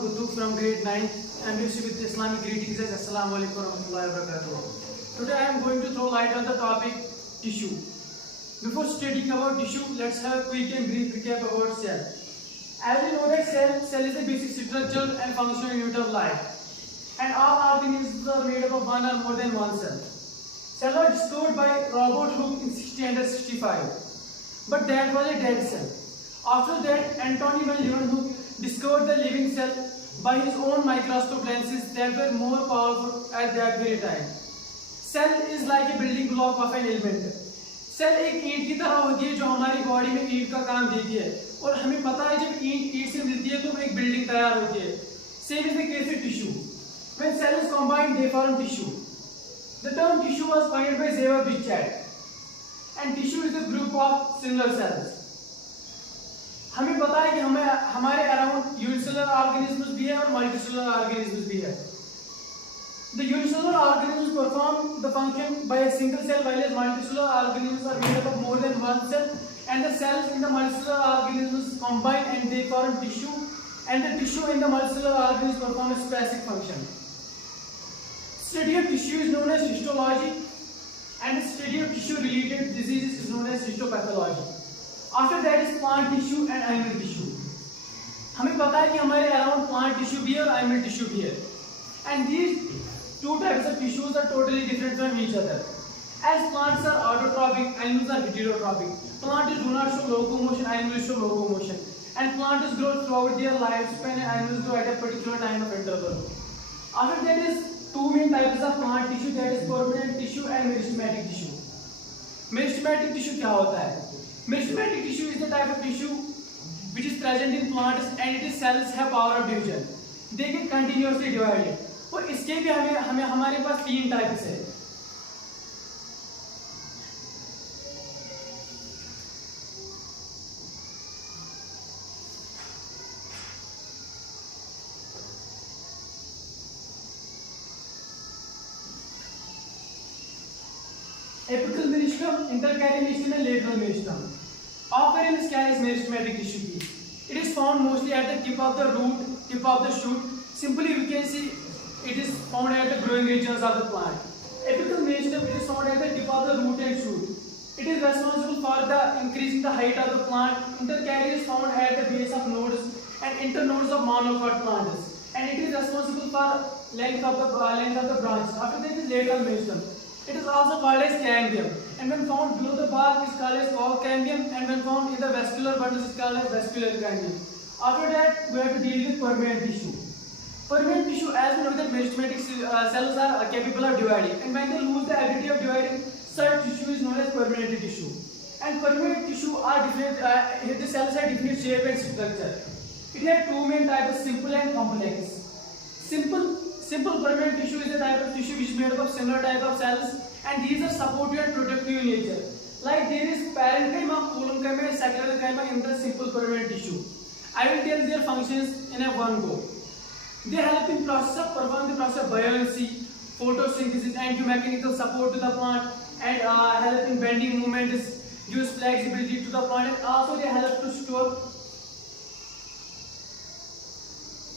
Guddu from grade 9. I am received with Islamic greetings as Assalamu alaikum warahmatullahi wabarakatuh. Today I am going to throw light on the topic tissue. Before studying about tissue, let's have a quick and brief recap about cell. As we know that cell is a basic structural and functional unit of life, and all organisms are made up of one or more than one cell. Cell was discovered by Robert Hooke in 1665, but that was a dead cell. After that, Antony van Leeuwenhoek discovered the living cell by his own microscope lenses that were more powerful at that very time. Cell is like a building block of an element. Cell एक ईंट की तरह होती है जो हमारी body में ईंट का काम देती है, और हमें पता है जब ईंट से मिलती है तो एक बिल्डिंग तैयार होती है. Same is the case with tissue. When cell is combined, they form tissue. The term tissue was coined by Xavier Bichat, and tissue is a group of similar cells. हमें पता है कि हमारे अराउंड यूनिसेलुलर ऑर्गेनिजम्स भी है और multicellular organisms भी है. The unicellular organisms perform the function by a single cell, while multicellular organisms are made up of more than one cell, and the cells in the multicellular organisms combine and they form tissue, and the tissue in the multicellular organisms perform a specific function. Study of tissue is known as histology, and the study of tissue-related diseases is known as histopathology. After that is plant tissue and animal tissue. हमें पता है कि हमारे around plant tissue भी है और animal tissue भी है, and these two types of tissues are totally different from each other. As plants are autotrophic, animals are heterotrophic. Plants do not show locomotion, animals show locomotion. And plants grow throughout their lifespan, and animals grow at a particular time of interval. After that is two main types of plant tissue, that is permanent tissue and meristematic tissue. Meristematic tissue क्या होता है? Meristematic tissue is the type of tissue which is present in plants, and its cells have power of division. They get continuously divided. और इसके भी हमारे पास तीन types है. Apical meristem, intercalary meristem, and lateral meristem. Occurrence क्या is meristematic tissue की? It is found mostly at the tip of the root, tip of the shoot. Simply we can see it is found at the growing regions of the plant. Apical meristem, it is found at the tip of the root and shoot. It is responsible for the increasing the height of the plant. Intercalary is found at the base of nodes and internodes of monocot plants, and it is responsible for length of the branches. After that is lateral meristem. It is also called as cambium, and when found below the bark is called as cambium, and when found in the vascular bundles is called as vascular cambium. After that we have to deal with permanent tissue. Permanent tissue, as we know that meristematic cells are capable of dividing, and when they lose the ability of dividing, such tissue is known as permanent tissue. And permanent tissue are different. The cells have different shape and structure. It has two main types: simple and complex. Simple permanent tissue is a type of tissue which is made up of similar type of cells, and these are supportive and protective in nature. Like there is parenchyma, collenchyma, and sclerenchyma in the simple permanent tissue. I will tell their functions in a one go. They help in perform the process of buoyancy, photosynthesis, and give mechanical support to the plant, and help in bending movements, gives flexibility to the plant, and also they help to store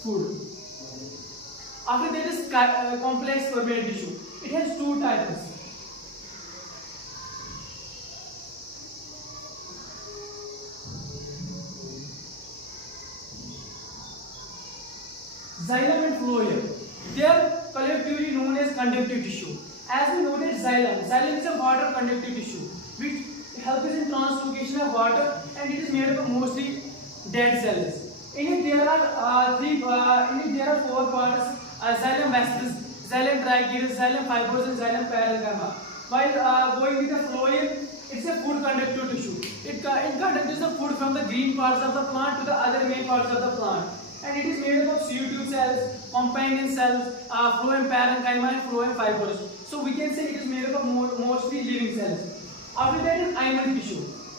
food. After that is complex permanent tissue. It has two types. Xylem and phloem. They are collectively known as conductive tissue. As we know that xylem is a water conductive tissue which helps in translocation of water, and it is made up of mostly dead cells. In it there are four parts: xylem bastis, xylem trigyrus, xylem fibrous, and xylem parenchyma. While going with the phloem, it's a food conductive tissue. It conducts the food from the green parts of the plant to the other main parts of the plant. And it is made up of CO2 cells, companion cells, phloem parenchyma, and phloem fibrous. So we can say it is made up of mostly living cells. After that is animal tissue.